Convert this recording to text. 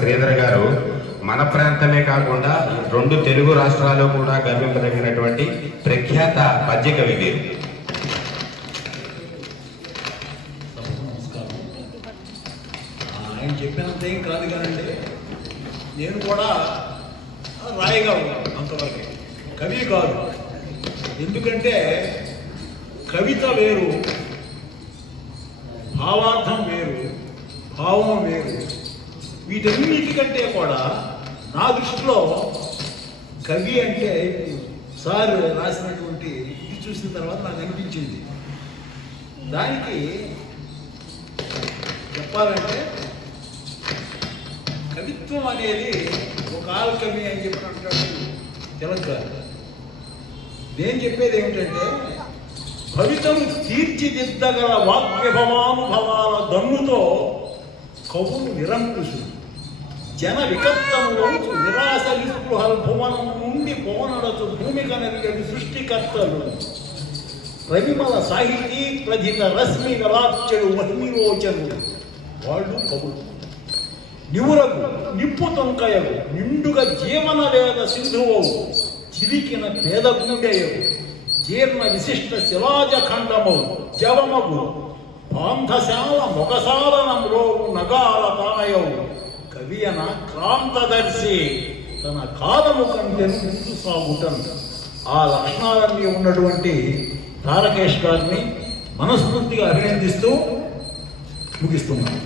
శ్రీధర్ గారు మన ప్రాంతమే కాకుండా 2 తెలుగు రాష్ట్రాల్లో కూడా గర్వింపదగినటువంటి ప్రఖ్యాత పద్య కవి వీరు. ఆయన చెప్పినంత ఏం కాదు కానండి, నేను కూడా రాయగలను అంతవరకు, కవి కాదు. ఎందుకంటే కవిత వేరు, భావార్థం వేరు, భావం వేరు. వీటన్నిటికంటే కూడా నా దృష్టిలో కవి అంటే సార్ రాసినటువంటి ఇది చూసిన తర్వాత నాకు అనిపించింది. దానికి చెప్పాలంటే కవిత్వం అనేది ఒక ఆల్కవి అని చెప్పినట్టు తెలంగాణ. నేను చెప్పేది ఏమిటంటే భవితను తీర్చిదిద్దగల వాగ్విభవానుభవాల దన్నుతో కవులు నిరంకుశులు, జన వికర్తములకు నిరాశ నిస్పృహల భువనం నుండి పోనడచు భూమిక నెరగడి సృష్టికర్తలు, రవిమల సాహితీ ప్రధిత రశ్మి గలార్చెడు వహ్నిరోచనుడు వాళ్ళు కవులు. నివురకు నిప్పు తొంకయలు నిండుగా జీవన వేద సింధువవు, చిలికిన పేద గుండెయవు జీర్ణ విశిష్ట శిలాజఖండమవు జవమగు బాంధశాల మొగసాలనంలో నగాల తాయవు, కవియన క్రాంతదర్శి తన కాలము కంటే ముందు సాగుటం. ఆ లక్షణాలన్నీ ఉన్నటువంటి తారకేష్ గారిని మనస్ఫూర్తిగా అభినందిస్తూ ముగిస్తున్నాను.